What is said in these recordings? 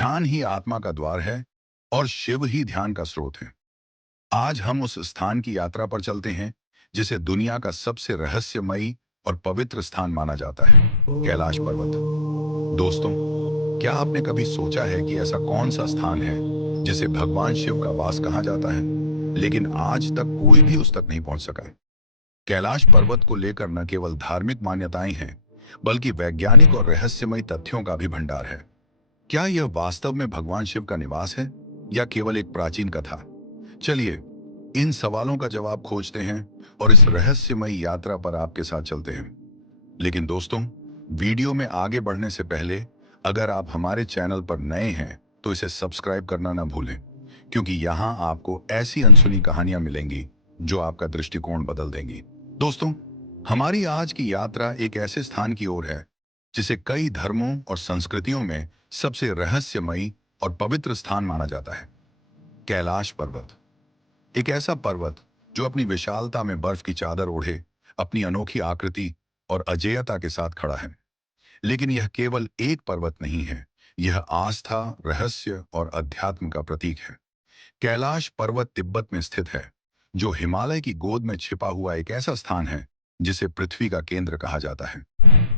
ध्यान ही आत्मा का द्वार है और शिव ही ध्यान का स्रोत है। आज हम उस स्थान की यात्रा पर चलते हैं जिसे दुनिया का सबसे रहस्यमयी और पवित्र स्थान माना जाता है, कैलाश पर्वत। दोस्तों, क्या आपने कभी सोचा है कि ऐसा कौन सा स्थान है जिसे भगवान शिव का वास कहा जाता है, लेकिन आज तक कोई भी उस तक नहीं पहुंच सका? कैलाश पर्वत को लेकर न केवल धार्मिक मान्यताएं हैं, बल्कि वैज्ञानिक और रहस्यमयी तथ्यों का भी भंडार है। क्या यह वास्तव में भगवान शिव का निवास है या केवल एक प्राचीन कथा? चलिए, इन सवालों का जवाब खोजते हैं और इस रहस्यमयी यात्रा पर आपके साथ चलते हैं। लेकिन दोस्तों, वीडियो में आगे बढ़ने से पहले अगर आप हमारे चैनल पर नए हैं तो इसे सब्सक्राइब करना ना भूलें, क्योंकि यहाँ आपको ऐसी अनसुनी कहानियां मिलेंगी जो आपका दृष्टिकोण बदल देंगी। दोस्तों, हमारी आज की यात्रा एक ऐसे स्थान की ओर है जिसे कई धर्मों और संस्कृतियों में सबसे रहस्यमयी और पवित्र स्थान माना जाता है, कैलाश पर्वत। एक ऐसा पर्वत जो अपनी विशालता में बर्फ की चादर ओढ़े, अपनी अनोखी आकृति और अजेयता के साथ खड़ा है। लेकिन यह केवल एक पर्वत नहीं है, यह आस्था, रहस्य और अध्यात्म का प्रतीक है। कैलाश पर्वत तिब्बत में स्थित है, जो हिमालय की गोद में छिपा हुआ एक ऐसा स्थान है जिसे पृथ्वी का केंद्र कहा जाता है।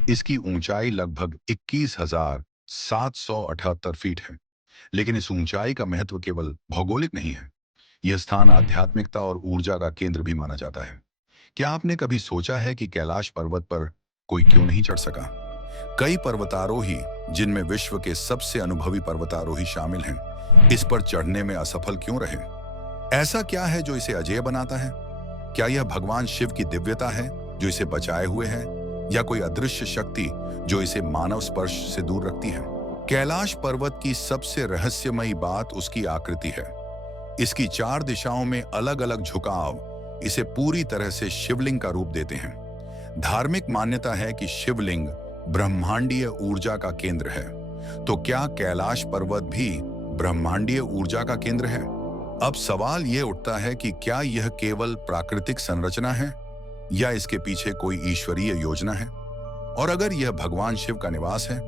इसकी ऊंचाई लगभग 21,778 फीट है। लेकिन इस ऊंचाई का महत्व केवल भौगोलिक नहीं है, यह स्थान आध्यात्मिकता और ऊर्जा का केंद्र भी माना जाता है। क्या आपने कभी सोचा है कि कैलाश पर्वत पर कोई क्यों नहीं चढ़ सका? कई पर्वतारोही, जिनमें विश्व के सबसे अनुभवी पर्वतारोही शामिल हैं, इस पर चढ़ने में असफल क्यों रहे? ऐसा क्या है जो इसे अजेय बनाता है? क्या यह भगवान शिव की दिव्यता है जो इसे बचाए हुए है, या कोई अदृश्य शक्ति जो इसे मानव स्पर्श से दूर रखती है? कैलाश पर्वत की सबसे रहस्यमयी बात उसकी आकृति है। इसकी चार दिशाओं में अलग अलग झुकाव इसे पूरी तरह से शिवलिंग का रूप देते हैं। धार्मिक मान्यता है कि शिवलिंग ब्रह्मांडीय ऊर्जा का केंद्र है। तो क्या कैलाश पर्वत भी ब्रह्मांडीय ऊर्जा का केंद्र है? अब सवाल यह उठता है कि क्या यह केवल प्राकृतिक संरचना है या इसके पीछे कोई ईश्वरीय योजना है? और अगर यह भगवान शिव का निवास है,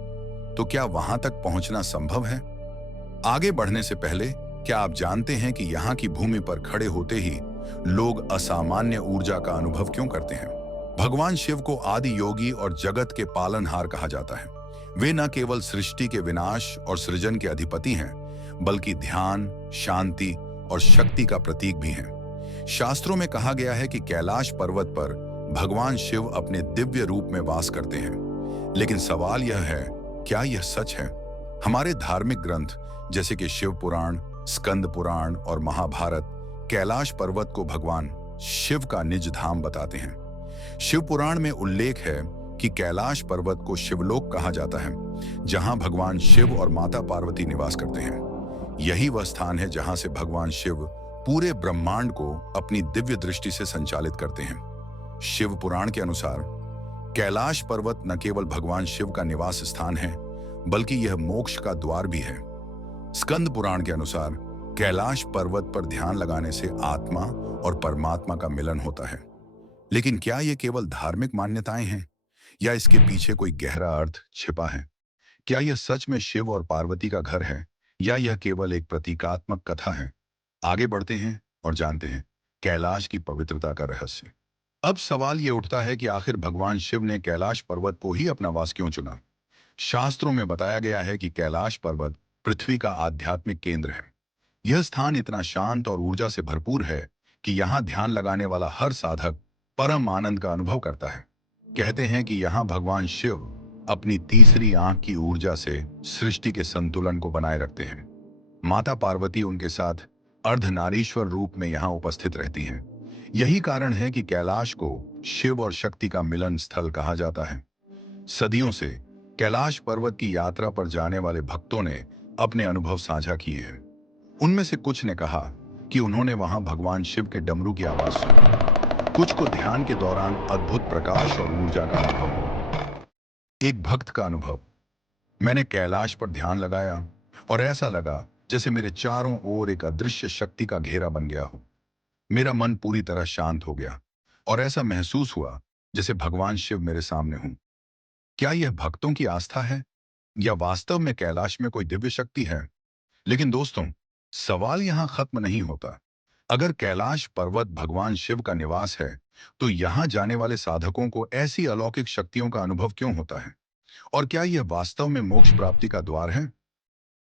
तो क्या वहां तक पहुंचना संभव है? आगे बढ़ने से पहले, क्या आप जानते हैं कि यहाँ की भूमि पर खड़े होते ही लोग असामान्य ऊर्जा का अनुभव क्यों करते हैं? भगवान शिव को आदि योगी और जगत के पालनहार कहा जाता है। वे न केवल सृष्टि के विनाश और सृजन के अधिपति हैं, बल्कि ध्यान, शांति और शक्ति का प्रतीक भी हैं। शास्त्रों में कहा गया है कि कैलाश पर्वत पर भगवान शिव अपने दिव्य रूप में वास करते हैं। लेकिन सवाल यह है, क्या यह सच है? हमारे धार्मिक ग्रंथ जैसे कि शिव पुराण, स्कंद पुराण और महाभारत कैलाश पर्वत को भगवान शिव का निज धाम बताते हैं। शिव पुराण में उल्लेख है कि कैलाश पर्वत को शिवलोक कहा जाता है, जहां भगवान शिव और माता पार्वती निवास करते हैं। यही वह स्थान है जहां से भगवान शिव पूरे ब्रह्मांड को अपनी दिव्य दृष्टि से संचालित करते हैं। शिव पुराण के अनुसार कैलाश पर्वत न केवल भगवान शिव का निवास स्थान है, बल्कि यह मोक्ष का द्वार भी है। स्कंद पुराण के अनुसार कैलाश पर्वत पर ध्यान लगाने से आत्मा और परमात्मा का मिलन होता है। लेकिन क्या ये केवल धार्मिक मान्यताएं हैं या इसके पीछे कोई गहरा अर्थ छिपा है? क्या यह सच में शिव और पार्वती का घर है या यह केवल एक प्रतीकात्मक कथा है? आगे बढ़ते हैं और जानते हैं कैलाश की पवित्रता का रहस्य। अब सवाल यह उठता है कि आखिर भगवान शिव ने कैलाश पर्वत को ही अपना वास क्यों चुना? शास्त्रों में बताया गया है कि कैलाश पर्वत पृथ्वी का आध्यात्मिक केंद्र है। यह स्थान इतना शांत और ऊर्जा से भरपूर है कि यहाँ ध्यान लगाने वाला हर साधक परम आनंद का अनुभव करता है। कहते हैं कि यहाँ भगवान शिव अपनी तीसरी आंख की ऊर्जा से सृष्टि के संतुलन को बनाए रखते हैं। माता पार्वती उनके साथ अर्धनारीश्वर रूप में यहाँ उपस्थित रहती हैं। यही कारण है कि कैलाश को शिव और शक्ति का मिलन स्थल कहा जाता है। सदियों से कैलाश पर्वत की यात्रा पर जाने वाले भक्तों ने अपने अनुभव साझा किए हैं। उनमें से कुछ ने कहा कि उन्होंने वहां भगवान शिव के डमरू की आवाज सुनी। कुछ को ध्यान के दौरान अद्भुत प्रकाश और ऊर्जा का अनुभव हुआ। एक भक्त का अनुभव, मैंने कैलाश पर ध्यान लगाया और ऐसा लगा जैसे मेरे चारों ओर एक अदृश्य शक्ति का घेरा बन गया हो। मेरा मन पूरी तरह शांत हो गया और ऐसा महसूस हुआ जैसे भगवान शिव मेरे सामने हों। क्या यह भक्तों की आस्था है या वास्तव में कैलाश में कोई दिव्य शक्ति है? लेकिन दोस्तों, सवाल यहां खत्म नहीं होता। अगर कैलाश पर्वत भगवान शिव का निवास है, तो यहां जाने वाले साधकों को ऐसी अलौकिक शक्तियों का अनुभव क्यों होता है? और क्या यह वास्तव में मोक्ष प्राप्ति का द्वार है?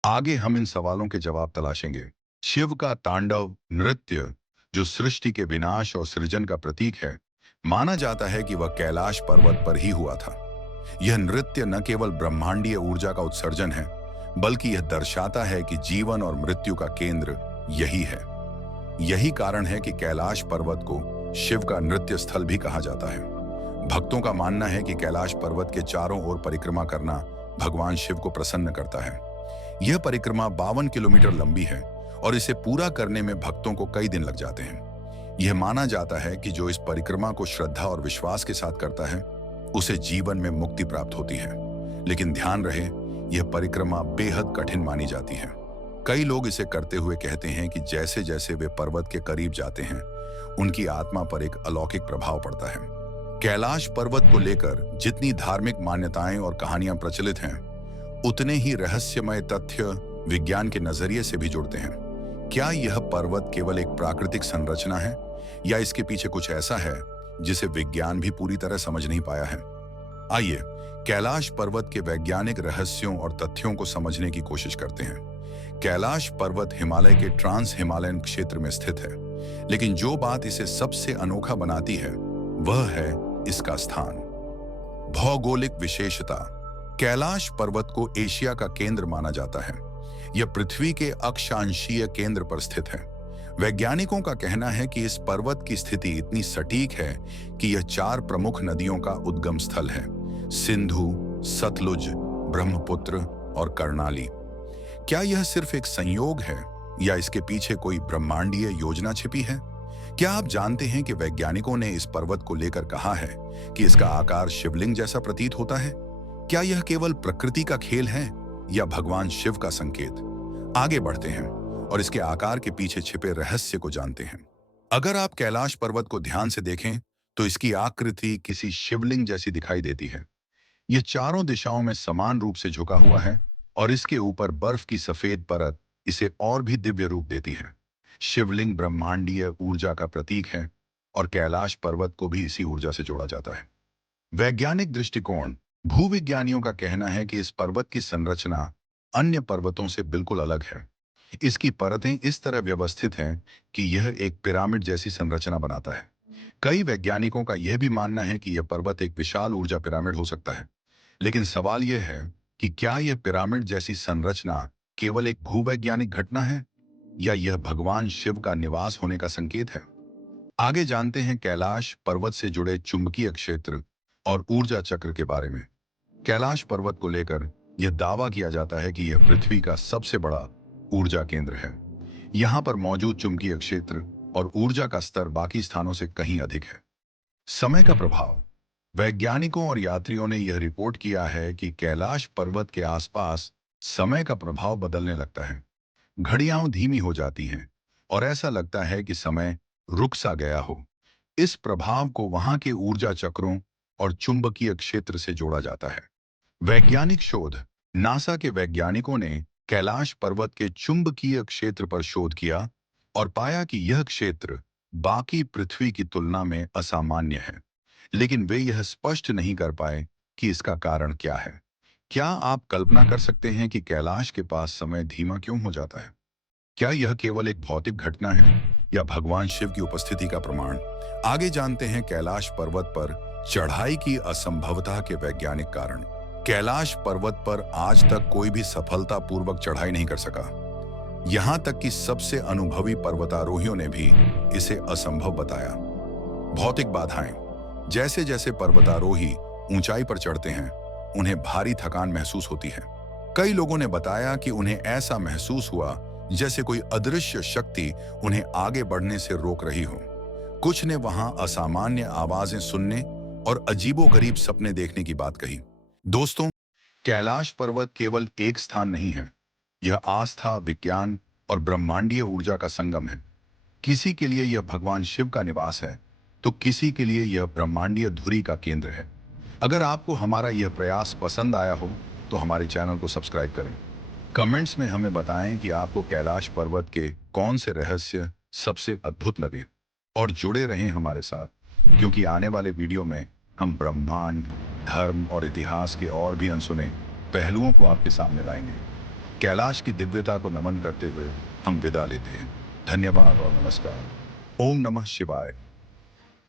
आगे हम इन सवालों के जवाब तलाशेंगे। शिव का तांडव नृत्य, जो सृष्टि के विनाश और सृजन का प्रतीक है, माना जाता है कि वह कैलाश पर्वत पर ही हुआ था। यह नृत्य न केवल ब्रह्मांडीय ऊर्जा का उत्सर्जन है, बल्कि यह दर्शाता है कि जीवन और मृत्यु का केंद्र यही है। यही कारण है कि कैलाश पर्वत को शिव का नृत्य स्थल भी कहा जाता है। भक्तों का मानना है कि कैलाश पर्वत के चारों ओर परिक्रमा करना भगवान शिव को प्रसन्न करता है। यह परिक्रमा 52 किलोमीटर लंबी है और इसे पूरा करने में भक्तों को कई दिन लग जाते हैं। यह माना जाता है कि जो इस परिक्रमा को श्रद्धा और विश्वास के साथ करता है, उसे जीवन में मुक्ति प्राप्त होती है। लेकिन ध्यान रहे, यह परिक्रमा बेहद कठिन मानी जाती है। कई लोग इसे करते हुए कहते हैं कि जैसे जैसे वे पर्वत के करीब जाते हैं, उनकी आत्मा पर एक अलौकिक प्रभाव पड़ता है। कैलाश पर्वत को लेकर जितनी धार्मिक मान्यताएं और कहानियां प्रचलित हैं, उतने ही रहस्यमय तथ्य विज्ञान के नजरिए से भी जुड़ते हैं। क्या यह पर्वत केवल एक प्राकृतिक संरचना है, या इसके पीछे कुछ ऐसा है जिसे विज्ञान भी पूरी तरह समझ नहीं पाया है? आइए कैलाश पर्वत के वैज्ञानिक रहस्यों और तथ्यों को समझने की कोशिश करते हैं। कैलाश पर्वत हिमालय के ट्रांस हिमालयन क्षेत्र में स्थित है, लेकिन जो बात इसे सबसे अनोखा बनाती है, वह है इसका स्थान। भौगोलिक विशेषता। कैलाश पर्वत को एशिया का केंद्र माना जाता है। यह पृथ्वी के अक्षांशीय केंद्र पर स्थित है। वैज्ञानिकों का कहना है कि इस पर्वत की स्थिति इतनी सटीक है कि यह 4 प्रमुख नदियों का उद्गम स्थल है: सिंधु, सतलुज, ब्रह्मपुत्र और कर्णाली। क्या यह सिर्फ एक संयोग है, या इसके पीछे कोई ब्रह्मांडीय योजना छिपी है? क्या आप जानते हैं कि वैज्ञानिकों ने इस पर्वत को लेकर कहा है कि इसका आकार शिवलिंग जैसा प्रतीत होता है? क्या यह केवल प्रकृति का खेल है, या भगवान शिव का संकेत? आगे बढ़ते हैं और इसके आकार के पीछे छिपे रहस्य को जानते हैं। अगर आप कैलाश पर्वत को ध्यान से देखें, तो इसकी आकृति किसी शिवलिंग जैसी दिखाई देती है। यह चारों दिशाओं में समान रूप से झुका हुआ है, और इसके ऊपर बर्फ की सफेद परत इसे और भी दिव्य रूप देती है। शिवलिंग ब्रह्मांडीय ऊर्जा का प्रतीक है, और कैलाश पर्वत को भी इसी ऊर्जा से जोड़ा जाता है। वैज्ञानिक दृष्टिकोण। भूविज्ञानियों का कहना है कि इस पर्वत की संरचना अन्य पर्वतों से बिल्कुल अलग है। इसकी परतें इस तरह व्यवस्थित हैं कि यह एक पिरामिड जैसी संरचना बनाता है। कई वैज्ञानिकों का यह भी मानना है कि यह पर्वत एक विशाल ऊर्जा पिरामिड हो सकता है। लेकिन सवाल यह है कि क्या यह पिरामिड जैसी संरचना केवल एक भूवैज्ञानिक घटना है, या यह भगवान शिव का निवास होने का संकेत है? आगे जानते हैं कैलाश पर्वत से जुड़े चुंबकीय क्षेत्र और ऊर्जा चक्र के बारे में। कैलाश पर्वत को लेकर यह दावा किया जाता है कि यह पृथ्वी का सबसे बड़ा ऊर्जा केंद्र है। यहां पर मौजूद चुंबकीय क्षेत्र और ऊर्जा का स्तर बाकी स्थानों से कहीं अधिक है। समय का प्रभाव। वैज्ञानिकों और यात्रियों ने यह रिपोर्ट किया है कि कैलाश पर्वत के आसपास समय का प्रभाव बदलने लगता है। घड़ियां धीमी हो जाती हैं, और ऐसा लगता है कि समय रुक सा गया हो। इस प्रभाव को वहां के ऊर्जा चक्रों और चुंबकीय क्षेत्र से जोड़ा जाता है। वैज्ञानिक शोध। नासा के वैज्ञानिकों ने कैलाश पर्वत के चुंबकीय क्षेत्र पर शोध किया और पाया कि यह क्षेत्र बाकी पृथ्वी की तुलना में असामान्य है। लेकिन वे यह स्पष्ट नहीं कर पाए कि इसका कारण क्या है। क्या आप कल्पना कर सकते हैं कि कैलाश के पास समय धीमा क्यों हो जाता है? क्या यह केवल एक भौतिक घटना है, या भगवान शिव की उपस्थिति का प्रमाण? आगे जानते हैं कैलाश पर्वत पर चढ़ाई की असंभवता के वैज्ञानिक कारण। कैलाश पर्वत पर आज तक कोई भी सफलतापूर्वक चढ़ाई नहीं कर सका। यहां तक कि सबसे अनुभवी पर्वतारोहियों ने भी इसे असंभव बताया। भौतिक बाधाएं। जैसे जैसे पर्वतारोही ऊंचाई पर चढ़ते हैं, उन्हें भारी थकान महसूस होती है। कई लोगों ने बताया कि उन्हें ऐसा महसूस हुआ जैसे कोई अदृश्य शक्ति उन्हें आगे बढ़ने से रोक रही हो। कुछ ने वहां असामान्य आवाजें सुनने और अजीबोगरीब सपने देखने की बात कही। दोस्तों, कैलाश पर्वत केवल एक स्थान नहीं है। यह आस्था, विज्ञान और ब्रह्मांडीय ऊर्जा का संगम है। किसी के लिए यह भगवान शिव का निवास है, तो किसी के लिए यह ब्रह्मांडीय धुरी का केंद्र है। अगर आपको हमारा यह प्रयास पसंद आया हो, तो हमारे चैनल को सब्सक्राइब करें। कमेंट्स में हमें बताएं कि आपको कैलाश पर्वत के कौन से रहस्य सबसे अद्भुत लगे और जुड़े रहें हमारे साथ, क्योंकि आने वाले वीडियो में हम ब्रह्मांड, धर्म और इतिहास के और भी अनसुने पहलुओं को आपके सामने लाएंगे। कैलाश की दिव्यता को नमन करते हुए हम विदा लेते हैं। धन्यवाद और नमस्कार। ओम नमः शिवाय।